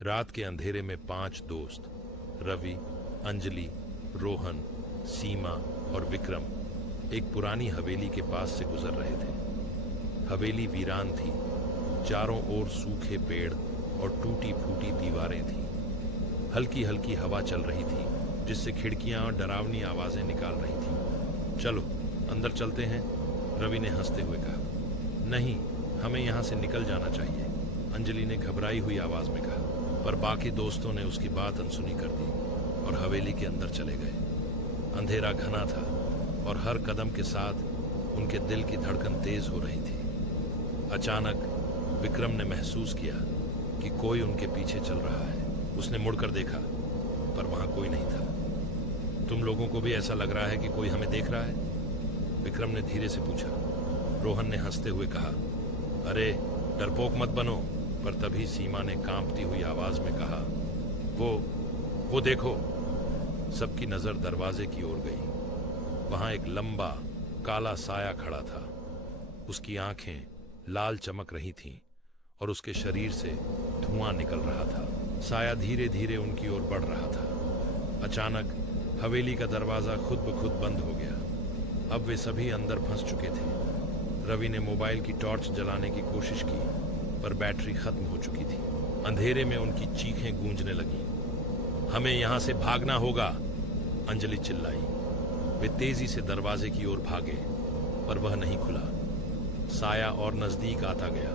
रात के अंधेरे में 5 दोस्त रवि, अंजलि, रोहन, सीमा और विक्रम एक पुरानी हवेली के पास से गुजर रहे थे। हवेली वीरान थी। चारों ओर सूखे पेड़ और टूटी फूटी दीवारें थीं। हल्की हल्की हवा चल रही थी जिससे खिड़कियां डरावनी आवाजें निकाल रही थीं। चलो अंदर चलते हैं, रवि ने हंसते हुए कहा। नहीं, हमें यहां से निकल जाना चाहिए, अंजलि ने घबराई हुई आवाज में कहा। पर बाकी दोस्तों ने उसकी बात अनसुनी कर दी और हवेली के अंदर चले गए। अंधेरा घना था और हर कदम के साथ उनके दिल की धड़कन तेज हो रही थी। अचानक विक्रम ने महसूस किया कि कोई उनके पीछे चल रहा है। उसने मुड़कर देखा पर वहां कोई नहीं था। तुम लोगों को भी ऐसा लग रहा है कि कोई हमें देख रहा है? विक्रम ने धीरे से पूछा। रोहन ने हंसते हुए कहा, अरे डरपोक मत बनो। पर तभी सीमा ने कांपती हुई आवाज में कहा, वो देखो। सबकी नजर दरवाजे की ओर गई। वहां एक लंबा काला साया खड़ा था। उसकी आंखें लाल चमक रही थीं और उसके शरीर से धुआं निकल रहा था। साया धीरे धीरे उनकी ओर बढ़ रहा था। अचानक हवेली का दरवाजा खुद ब खुद बंद हो गया। अब वे सभी अंदर फंस चुके थे। रवि ने मोबाइल की टॉर्च जलाने की कोशिश की पर बैटरी खत्म हो चुकी थी। अंधेरे में उनकी चीखें गूंजने लगी। हमें यहां से भागना होगा, अंजलि चिल्लाई। वे तेजी से दरवाजे की ओर भागे पर वह नहीं खुला। साया और नजदीक आता गया।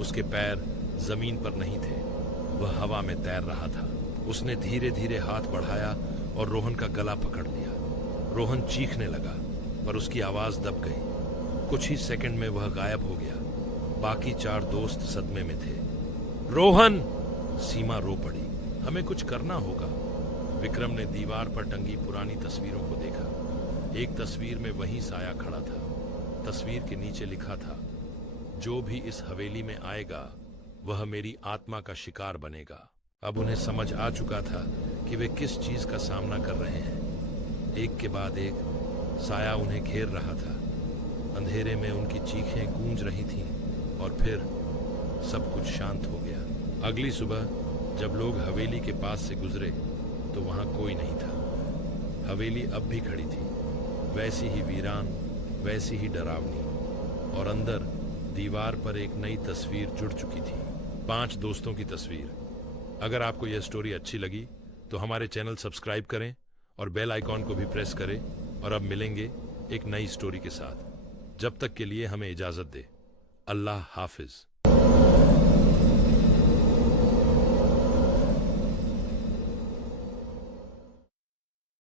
उसके पैर जमीन पर नहीं थे, वह हवा में तैर रहा था। उसने धीरे धीरे हाथ बढ़ाया और रोहन का गला पकड़ लिया। रोहन चीखने लगा पर उसकी आवाज दब गई। कुछ ही सेकंड में वह गायब हो गया। बाकी 4 दोस्त सदमे में थे। रोहन! सीमा रो पड़ी। हमें कुछ करना होगा। विक्रम ने दीवार पर टंगी पुरानी तस्वीरों को देखा। एक तस्वीर में वही साया खड़ा था। तस्वीर के नीचे लिखा था, जो भी इस हवेली में आएगा वह मेरी आत्मा का शिकार बनेगा। अब उन्हें समझ आ चुका था कि वे किस चीज का सामना कर रहे हैं। एक के बाद एक साया उन्हें घेर रहा था। अंधेरे में उनकी चीखें गूंज रही थीं और फिर सब कुछ शांत हो गया। अगली सुबह जब लोग हवेली के पास से गुजरे तो वहां कोई नहीं था। हवेली अब भी खड़ी थी, वैसी ही वीरान, वैसी ही डरावनी, और अंदर दीवार पर एक नई तस्वीर जुड़ चुकी थी। 5 दोस्तों की तस्वीर। अगर आपको यह स्टोरी अच्छी लगी तो हमारे चैनल सब्सक्राइब करें और बेल आइकॉन को भी प्रेस करें। और अब मिलेंगे एक नई स्टोरी के साथ। जब तक के लिए हमें इजाजत दे। अल्लाह हाफिज।